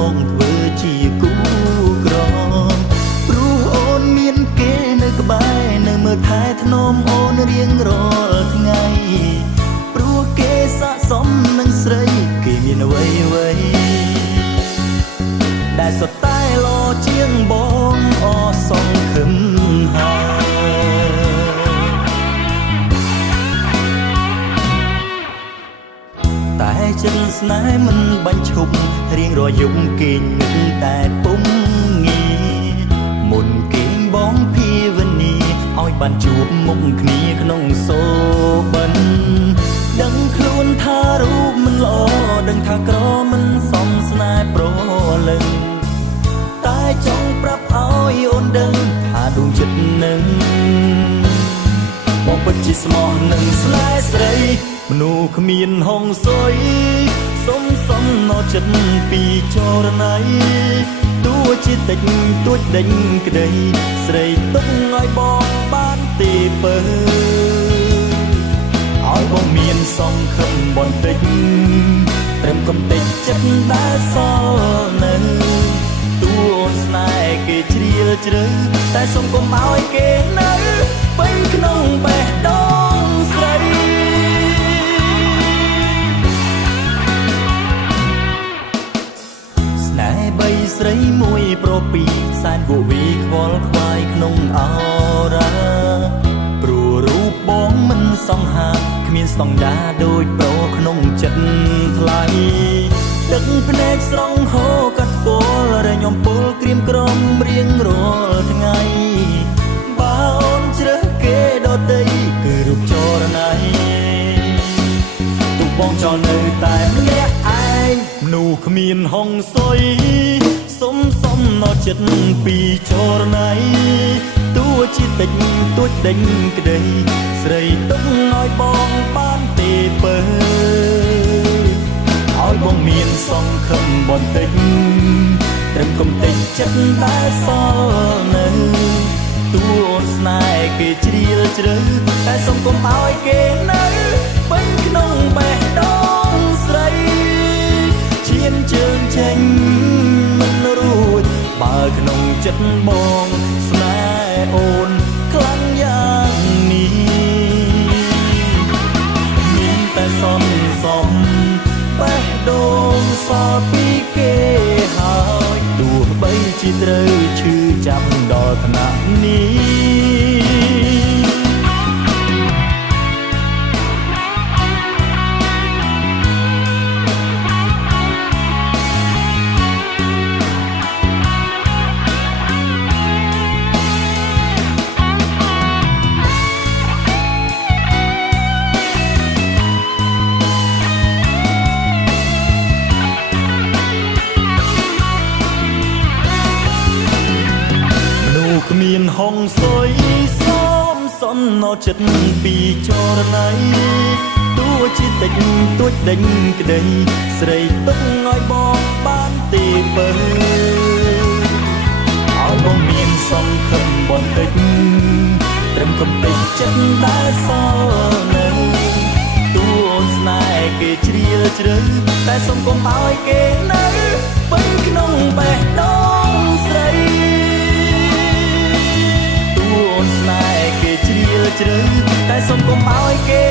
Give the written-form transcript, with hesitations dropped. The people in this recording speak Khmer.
ផងធ្វើជាគូក្រព្រោះអូនមានគេនៅក្បែរនៅមើលថែថ្នមអូនរៀងរាល់ថ្ងៃព្រោះគេស័ក្តិសមនឹងស្រីគេមានអ្វីដែលសុទ្ធតែល្អជាងបងអសង្ឃឹមហើយតែចិនស្នេហ៍មិនបាញ់ឈប់រៀងរយប់គេងនឹកតែពុំងាមុនគេងបងភាវនាឲ្យបានជួបមុខគ្នាក្នុងសូបិនដឹងខ្លួនថារូបមិនល្អដឹងថាក្រមិនសមស្នេហ៍ប្រលឹងតែចង់ប្រាប់ឲ្យអូនដឹងថាដួងចិត្តនឹងបងពិតជាស្មោះនឹងស្នេហ៍ស្រីមនុស្សគ្មានហុងស៊ុយសុំណោចិត្តពីចរណៃទោះជាតិចទួចដេញក្តីស្រីទុកឲ្យបងបានទេពើឲ្យបងមានសង្ឃឹមបន្តិចត្រឹមកំតិចចិត្តដែលសល់នៅតួអូនស្នេហ៍គេជ្រាលជ្រៅតែសុំកុំឲ្យគេនៅពេញក្នុងបេះដូងស្រីស្នេហ៍បីស្រីមួយប្រពីសែនវវីខ្វល់ខ្វាយក្នុងអរ៉ាព្រោះរូបបងមិនសង្ហាគ្មានស្តង់ដារដូចប្រុសក្នុងចិត្តថ្លៃទឹកភ្នែកស្រង់ហូរកាត់ពលរញំពលក្រៀមក្រំរៀងរាល់ថ្ងៃបើអូនជ្រើសគេដតីគឺរូបចរណៃទុកបងចោលនៅតែម្នាក់ឯងមនុស្សគ្មានហុងស៊ុយសុំណោចិត្តពីចរណៃទោះជាតិចទួចដេញក្តីស្រីទុកឲ្យបងបានទេពើឲ្យបងមានសង្ឃឹមបន្តិចត្រឹមកំតិចចិត្តដែលសល់នៅតួអូនស្នេហ៍គេជ្រាលជ្រៅតែសុំកុំឲ្យគេនៅពេញក្នុងបេះដូងស្រីឈានជើងចេញមិនរួចបើក្នុងចិត្តបងស្នេហ៍អូនខ្លាំងយ៉ាងនេះមានតែសំបេះដូងសល់ពីគេហើយទោះបីជាត្រូវឈឺចាប់ដល់ថ្នាក់នេះគ្មានហុងស៊ុយសុំណោចិត្តពីចរណៃទោះជាតិចទួចដេញក្តីស្រីទុកឲ្យបងបានទេពើឲ្យបងមានសង្ឃឹមបន្តិចត្រឹមកំតិចចិត្តដែលសល់នៅតួអូនស្នេហ៍គេជ្រាលជ្រៅតែសុំកុំឲ្យគេនៅពេញក្នុងបេះដូងស្រីអូនស្នេហ៍គេជ្រាលជ្រៅតែសុំកុំឲ្យគេ